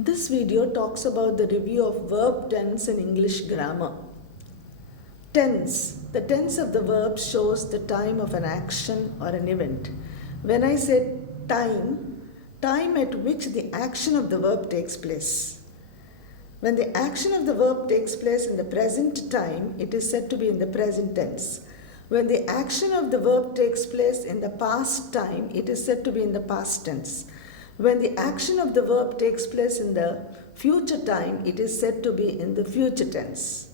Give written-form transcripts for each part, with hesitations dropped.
This video talks about the review of verb tense in English grammar. Tense. The tense of the verb shows the time of an action or an event. When I say time, time at which the action of the verb takes place. When the action of the verb takes place in the present time, it is said to be in the present tense. When the action of the verb takes place in the past time, it is said to be in the past tense. When the action of the verb takes place in the future time, it is said to be in the future tense.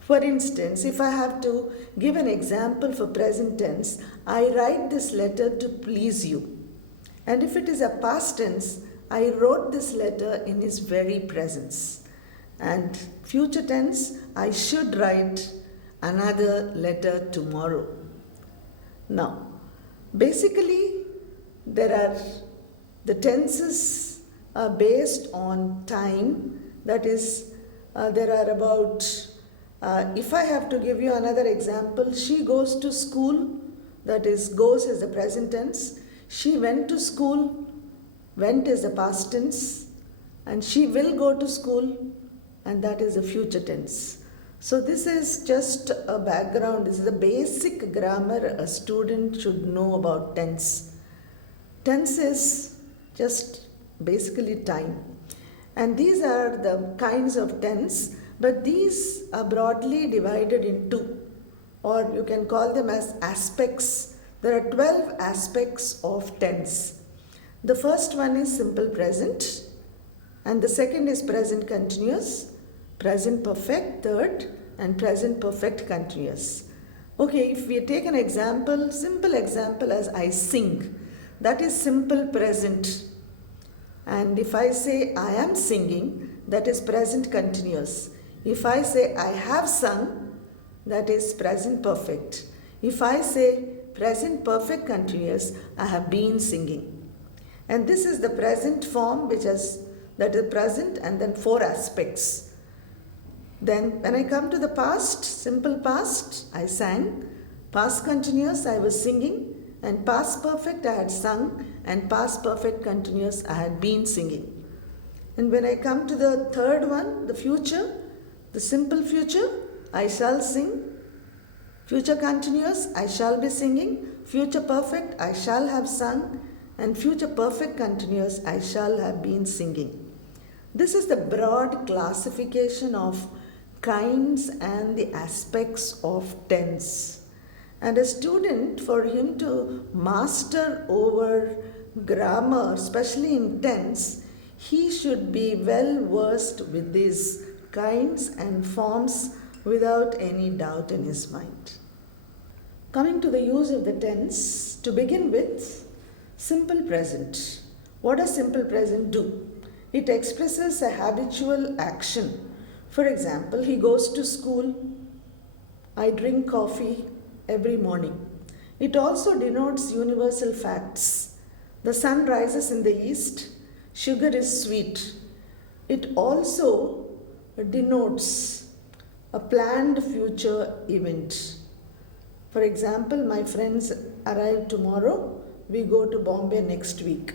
For instance, if I have to give an example for present tense, I write this letter to please you. And if it is a past tense, I wrote this letter in his very presence. And future tense, I should write another letter tomorrow. Now, basically, the tenses are based on time. That is, there are about, if I have to give you another example, she goes to school, that is, goes is the present tense. She went to school, went is the past tense, and she will go to school, and that is the future tense. So this is just a background. This is the basic grammar a student should know about tense. Tense is just basically time. And these are the kinds of tense, but these are broadly divided in two, or you can call them as aspects. There are 12 aspects of tense. The first one is simple present, and the second is present continuous, present perfect, third, and present perfect continuous. Okay, if we take an example, simple example as I sing, that is simple present. And if I say I am singing, that is present continuous. If I say I have sung, that is present perfect. If I say present perfect continuous, I have been singing. And this is the present form, that is present, and then 4 aspects. Then when I come to the past, simple past, I sang. Past continuous, I was singing. And past perfect, I had sung. And past perfect continuous, I had been singing. And when I come to the third one, the future, the simple future, I shall sing. Future continuous, I shall be singing. Future perfect, I shall have sung. And future perfect continuous, I shall have been singing. This is the broad classification of kinds and the aspects of tense. And a student, for him to master over grammar, especially in tense, he should be well versed with these kinds and forms without any doubt in his mind. Coming to the use of the tense, to begin with, simple present. What does simple present do? It expresses a habitual action. For example, he goes to school. I drink coffee every morning. It also denotes universal facts. The sun rises in the east. Sugar is sweet. It also denotes a planned future event. For example, my friends arrive tomorrow. We go to Bombay next week.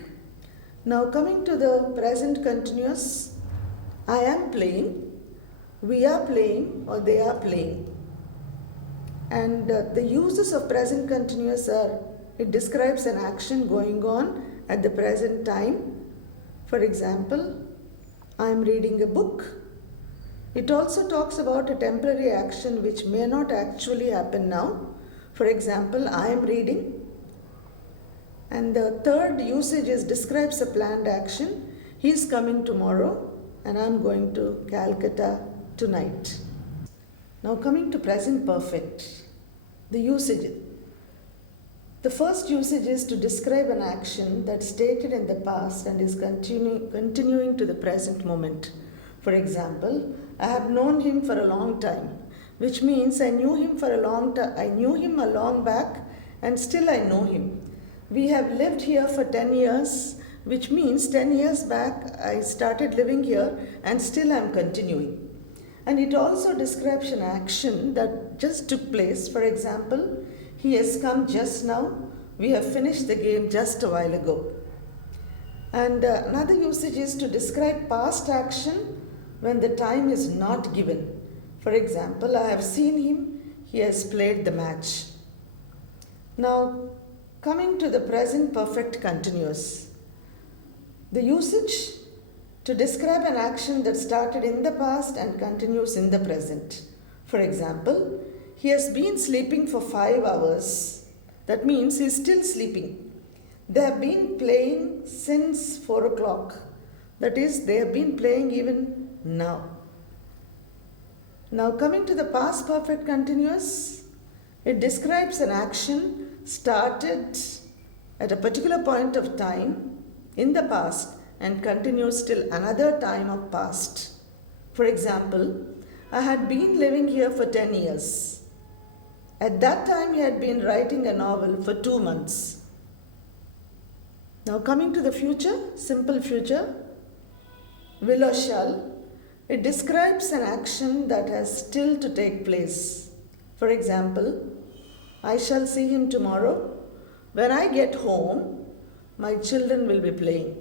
Now coming to the present continuous, I am playing. We are playing, or they are playing. And the uses of present continuous are, it describes an action going on at the present time. For example, I am reading a book. It also talks about a temporary action which may not actually happen now. For example, I am reading. And the third usage is describes a planned action. He is coming tomorrow and I am going to Calcutta tonight. Now coming to present perfect, the usage. The first usage is to describe an action that's stated in the past and is continuing to the present moment. For example, I have known him for a long time, which means I knew him for a long time. I knew him a long back and still I know him. We have lived here for 10 years, which means 10 years back I started living here and still I am continuing. And it also describes an action that just took place. For example, he has come just now. We have finished the game just a while ago. And another usage is to describe past action when the time is not given. For example, I have seen him, he has played the match. Now, coming to the present perfect continuous. The usage to describe an action that started in the past and continues in the present. For example, he has been sleeping for 5 hours. That means he is still sleeping. They have been playing since 4 o'clock. That is, they have been playing even now. Now, coming to the past perfect continuous, it describes an action started at a particular point of time in the past and continues till another time of past. For example, I had been living here for 10 years. At that time, he had been writing a novel for 2 months. Now, coming to the future, simple future, will or shall, it describes an action that has still to take place. For example, I shall see him tomorrow. When I get home, my children will be playing.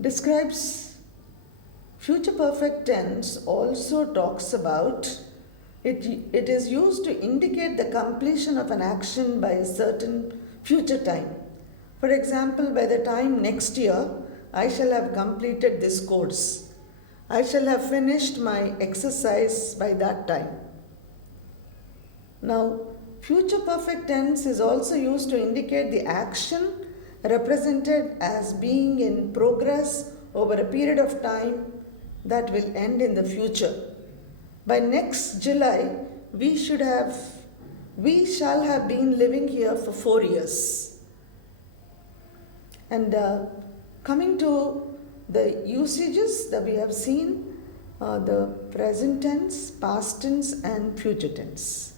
Describes future perfect tense also talks about it is used to indicate the completion of an action by a certain future time. For example, by the time next year I shall have completed this course. I shall have finished my exercise by that time. Now, future perfect tense is also used to indicate the action represented as being in progress over a period of time that will end in the future. By next July, we shall have been living here for 4 years. And coming to the usages that we have seen, the present tense, past tense, and future tense.